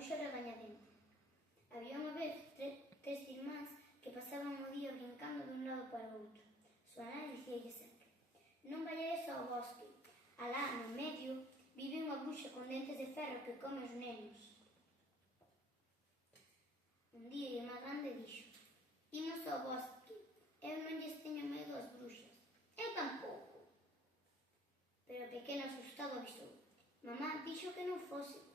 bruxa regañadenta. Había unha vez tres irmáns que pasaban o día brincando dun lado para o outro. Súa nai dicíalle sempre: non vayades ao bosque, alá no medio vive unha bruxa con dentes de ferro que come os nenos. Un día o irmán grande dixo: imos ao bosque, eu non lles teño medo ás bruxas. Eu tampouco. Pero o pequeno asustado avisou: mamá dixo que non fósemos.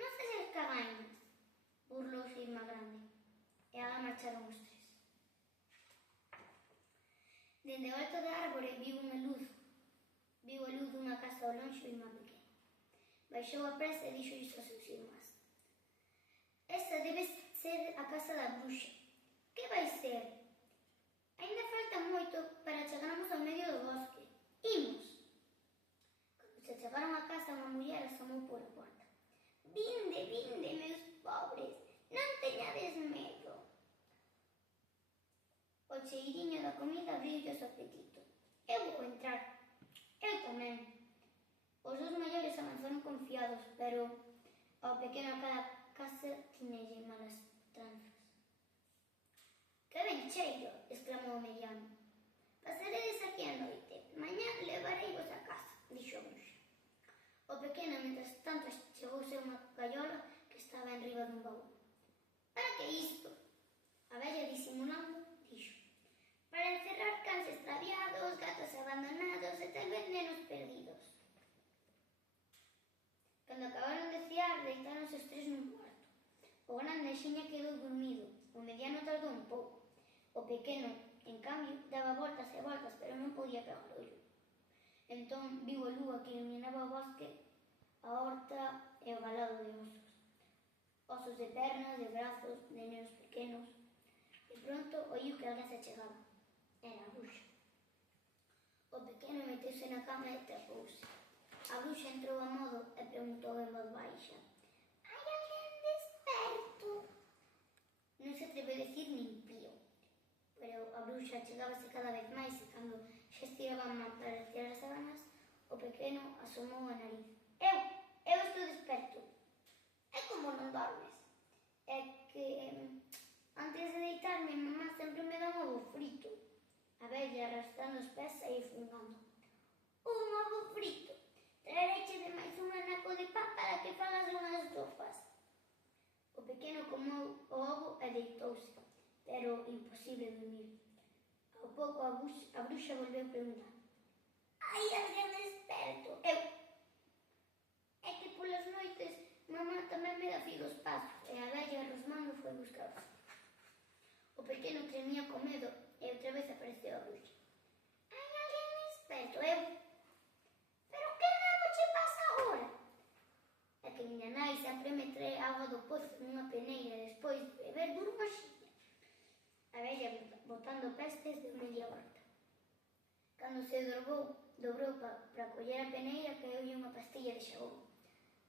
Non sedes cagainas, burlouse o irmán grande. E agora marcharon os tres. Dende o alto da árbore viu a luz dunha casa ao lonxe o irmán pequeno. Baixou a presa e dixo isto aos seus irmáns: esta debe ser a casa da bruxa. Que vai ser? Ainda falta moito para chegarmos ao medio do bosque. Imos. Cando se chegaron a casa, unha muller asomou pola porta. Vinde, vinde, meus pobres, non teñades medo. O cheiriño da comida abriulle o apetito. Eu vou entrar. Eu tamén. Os dous maiores avanzaron confiados, pero ao pequeno cada casa tiñalle malas tranzas. Que ben cheiro, exclamou o mediano. Pasaredes aquí a noite. Mañá levareivos a casa, dixo a bruxa. O pequeno, mentras tanto, chegouse a unha gaiola que estaba enriba dun baú. Para que isto? A vella, disimulando, dixo: para encerrar cans extraviados, gatos abandonados e tal vez nenos perdidos. Cando acabaron de cear, deitáronse os tres nun cuarto. O grande axiña quedou dormido, o mediano tardou un pouco. O pequeno, en cambio, daba voltas e voltas, pero non podía pegar ollo. Entón viu a lúa que iluminaba o bosque, a horta e o galado de osos. Osos de pernas, de brazos, de nenos pequenos. De pronto oíu que alguén se chegaba. Era a bruxa. O pequeno meteuse na cama e tapouse. A bruxa entrou a modo e preguntou en voz baixa: hai alguén desperto? Non se atreve a decir nin pío. Pero a bruxa chegábase cada vez máis e cando xa estiraba a man para retirar as sábanas, o pequeno asomou a nariz. Eu estou desperto. É como non dormes. É que antes de deitarme, mamá sempre me dá un ovo frito. A vella, arrastrando os pés, saía fungando. Un ovo frito. Traereche de máis un anaco de pan para que fagas unhas trofas. O pequeno comeu o ovo e deitouse, pero imposible dormir. Ao pouco a bruxa volveu preguntar: hai alguén desperto? Eu. É que polas noites mamá tamén me dá figos pasos e a vella rosmando foi buscar. O pequeno tremía co medo e outra vez apareceu a bruxa. Hai alguén desperto? Eu. Pero que nabo che pasa agora? É que miña nai sempre me trae agua do pozo nunha peneira e despois de beber duro unha xiña. A vella, botando pestes, deu media volta. Cando se dobrou para coller a peneira, caeulle unha pastilla de xabón.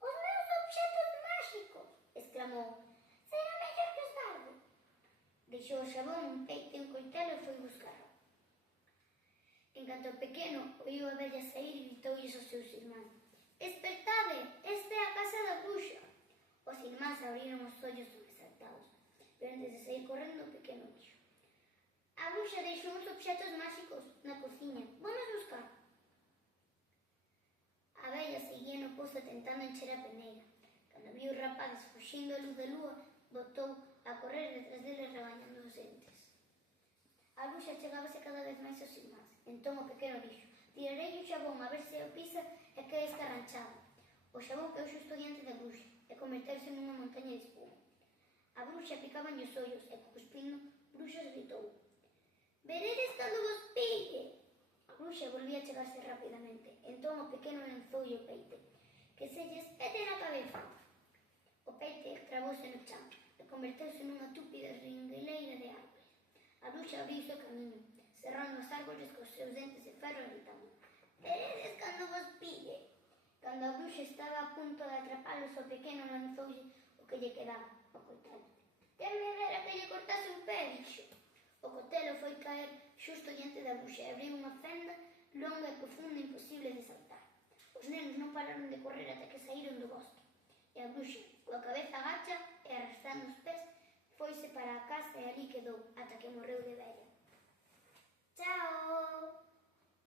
Os meus obxetos máxicos! Exclamou. Será mellor que os garde. Deixou o xabón, un peite e un coitelo e foi buscarlo. En canto o pequeno oíu a vella sair, gritoulles aos seus irmáns: despertade, esta é a casa da bruxa. Os irmáns abriron os ollos sobresaltados, pero antes de sair correndo, o pequeno dixo: a bruxa deixou uns obxetos máxicos na cociña, vamos buscar. A vella seguía no pozo tentando encher a peneira. Cando viu os rapazes fuxindo a luz da lúa, botou a correr detrás deles rebañando os dentes. A bruxa chegábase cada vez máis aos irmáns. Entón o pequeno dixo: tirarei o xabón a ver se o pisa e queda escarranchado. O xabón quedou xusto diante da bruxa e converteuse nunha montaña de espuma. A bruxa picaban os ollos e, cuspindo, bruxas gritou: veredes cando vos pille. A bruxa volvía a chegarse rapidamente. Entón o pequeno lanzoulle o peite, que se lle espete na cabeza. O peite travouse no chan e converteuse nunha túpida ringueleira de árbores. A bruxa abriuse o camiño, cerrando as árbores cos seus dentes de ferro, gritando: veredes cando vos pille. Cando a bruxa estaba a punto de atrapalos, o pequeno lanzoulle o que lle quedaba, o coitelo. Ten medera que lle cortase un pé, dixo. O cotelo foi caer xusto diante da bruxa e abriu unha fenda longa e profunda imposible de saltar. Os nenos non pararon de correr ata que saíron do bosque. E a bruxa, Coa cabeza agacha e arrastrando os pés, foise para a casa e alí quedou, ata que morreu de vella.